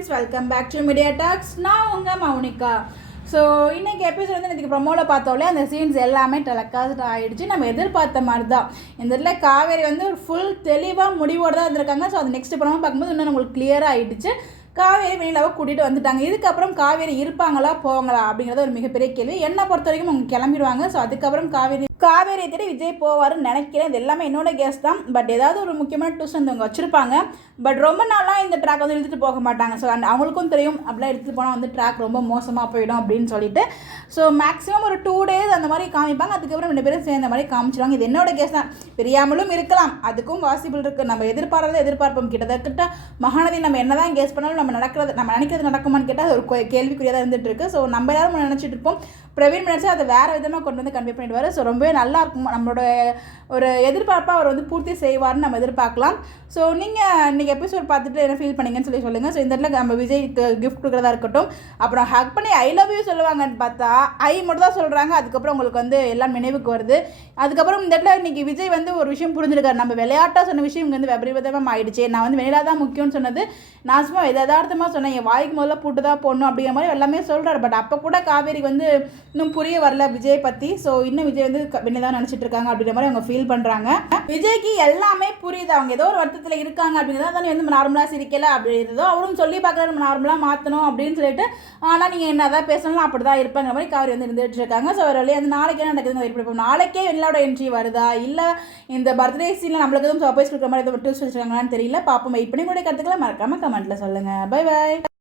Friends, welcome back to media talks. நான் உங்கள் Mounika. So இன்றைக்கி எபிசோட் வந்து இன்றைக்கி ப்ரொமோவில் பார்த்தோம்லே அந்த சீன்ஸ் எல்லாமே டெலக்காஸ்ட் ஆகிடுச்சு. நம்ம எதிர்பார்த்த மாதிரி தான். இந்த இடத்துல காவேரி வந்து ஒரு ஃபுல் தெளிவாக முடிவோடு தான் இருந்திருக்காங்க. ஸோ அது நெக்ஸ்ட் ப்ரொமோ பார்க்கும்போது இன்னும் நம்மளுக்கு கிளியராக ஆகிடுச்சு. காவேரி வெளியிலாவை கூட்டிகிட்டு வந்துட்டாங்க. இதுக்கப்புறம் காவேரி இருப்பாங்களா போவாங்களா அப்படிங்கிறது ஒரு மிகப்பெரிய கேள்வி. என்னை பொறுத்த வரைக்கும் அவங்க கிளம்பிடுவாங்க. ஸோ அதுக்கப்புறம் காவேரியை தேடி விஜய் போவாருன்னு நினைக்கிறேன். இது எல்லாமே என்னோட கேஸ் தான். பட் ஏதாவது ஒரு முக்கியமான ட்விஸ்ட் வந்து அவங்க வச்சுருப்பாங்க. பட் ரொம்ப நாளாக இந்த ட்ராக் வந்து இழுத்துட்டு போக மாட்டாங்க. ஸோ அவங்களுக்கும் தெரியும் அப்படிலாம் எடுத்துகிட்டு போனால் வந்து ட்ராக் ரொம்ப மோசமாக போயிடும் அப்படின்னு சொல்லிட்டு. ஸோ மேக்ஸிமம் ஒரு 2 days அந்த மாதிரி காமிப்பாங்க. அதுக்கப்புறம் 2 பேரும் சேர்ந்த மாதிரி காமிச்சிடுவாங்க. இது என்னோட கேஸ் தான். பிரியாமலும் இருக்கலாம், அதுக்கும் பாசிபிள் இருக்குது. நம்ம எதிர்பார்ப்போம். கிட்டத்தட்ட மகாநதி நம்ம என்ன தான் கேஸ் பண்ணாலும் நம்ம நினைக்கிறது நடக்குமான்னு கேட்டால் அது ஒரு கேள்விக்குறியாக தான் இருந்துகிட்டு இருக்குது. ஸோ நம்ம எல்லாரும் நினச்சிட்டு இருப்போம். பிரவீன் நினச்சா அதை வேறு விதமாக கொண்டு வந்து கன்வே பண்ணிடுவார். ஸோ ரொம்பவே நல்லா இருக்கும். நம்மளோட ஒரு எதிர்பார்ப்பாக அவர் வந்து பூர்த்தி செய்வார்னு நம்ம எதிர்பார்க்கலாம். ஸோ நீங்கள் இன்றைக்கி எபிசோட் பார்த்துட்டு என்ன ஃபீல் பண்ணீங்கன்னு சொல்லுங்கள். ஸோ இந்த இடத்துல நம்ம விஜய்க்கு கிஃப்ட் கொடுக்குறதா இருக்கட்டும், அப்புறம் ஹக் பண்ணி ஐ லவ் யூ சொல்லுவாங்கன்னு பார்த்தா ஐ மட்டும் தான் சொல்கிறாங்க. அதுக்கப்புறம் உங்களுக்கு வந்து எல்லாம் நினைவுக்கு வருது. அதுக்கப்புறம் இந்த இடத்துல இன்றைக்கி விஜய் வந்து ஒரு விஷயம் புரிஞ்சிருக்காரு. நம்ம விளையாட்டாக சொன்ன விஷயம் இங்கே வந்து விபரீதமாக ஆயிடுச்சு. நான் வந்து வெளியில தான் முக்கியம்னு சொன்னது நான் சும்மா யதார்த்தமாக சொன்னேன். என் வாய்க்கு முதல்ல போட்டு தான் போடணும் அப்படிங்கிற மாதிரி எல்லாமே சொல்கிறார். பட் அப்போ கூட காவேரிக்கு வந்து இன்னும் புரிய வரல விஜய் பற்றி. ஸோ இன்னும் விஜய் வந்து தான் நினச்சிட்டு இருக்காங்க அப்படிங்கிற மாதிரி அவங்க ஃபீல் பண்ணுறாங்க. விஜய்க்கு எல்லாமே புரியுது. அவங்க ஏதோ ஒரு வருத்தத்தில் இருக்காங்க அப்படிங்கிறத தானே வந்து நார்மலாக சிரிக்கலை அப்படின்றதோ அவரும் சொல்லி பார்க்குறாரு. நம்ம நார்மலாக மாற்றணும் அப்படின்னு சொல்லிட்டு. ஆனால் நீங்கள் என்ன தான் பேசணும் அப்படி தான் இருப்பாங்க மாதிரி காவேரி வந்து இருந்துகிட்டு இருக்காங்க. ஸோ ஒரு வழியாக வந்து நாளைக்கு என்ன நடக்குதுன்னு வெயிட் பண்ணிப்போம். நாளைக்கே வெள்ளாட என்ட்ரி வருதா இல்லை இந்த பர்த்டே சீனில் நம்மளுக்கு எதுவும் சர்ப்ரைஸ் கொடுக்குற மாதிரி எதுவும் ட்விஸ்ட் வச்சுருக்காங்களான்னு தெரியல. பார்ப்போம். வெயிட் பண்ணி கூட கற்றுக்கலாம். மறக்காமல் கமெண்ட்டில் சொல்லுங்கள். Bye bye.